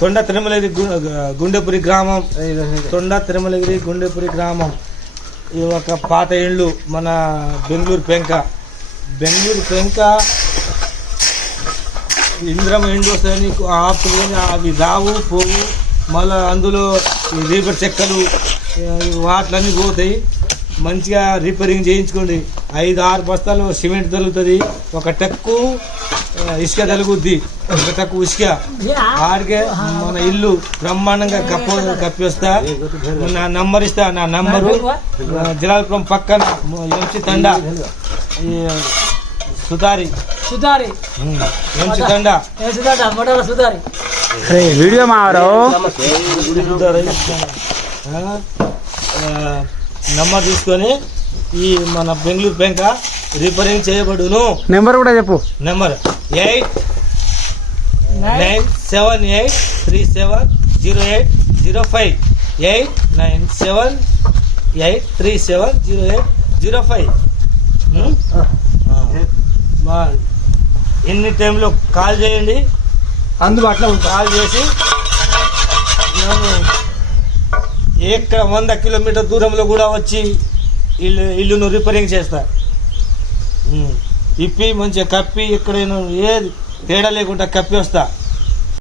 తొండ తిరుమలగిరి గుండెపురి గ్రామం. తొండ తిరుమలగిరి గుండెపురి గ్రామం. ఇది ఒక పాత ఇళ్ళు మన బెంగళూరు పెంక ఇంద్రం ఎండు వస్తాయని ఆపుకొని అవి రావు పోవు. మళ్ళీ అందులో రీపర్ చెక్కలు వాటిలన్నీ పోతాయి. మంచిగా రిపేరింగ్ చేయించుకోండి. 5-6 బస్తాలు సిమెంట్ తగులుతుంది, ఒక టక్కు ఇసుక తగులుద్ది, ఒక టక్కు ఇసుక. ఆడికే మన ఇల్లు బ్రహ్మాండంగా కప్పిస్తా. నా నంబర్ ఇస్తా. నా నంబరు జలాల్పురం పక్కన ఎంచి తండ సుతారి ఎంచి తండ వీడియో మావారు నంబర్ తీసుకొని ఈ మన బెంగళూరు పెంక రిపేరింగ్ చేయబడును. నెంబర్ కూడా చెప్పు. నెంబర్ 8978370805 8978370805. ఎన్ని టైంలో కాల్ చేయండి, అందుబాటులో కాల్ చేసి నేను 100 కిలోమీటర్ దూరంలో కూడా వచ్చి ఇల్లును రిపేరింగ్ చేస్తా. ఇప్పి మంచిగా కప్పి ఎక్కడైనా ఏది తేడా లేకుండా కప్పి వస్తా.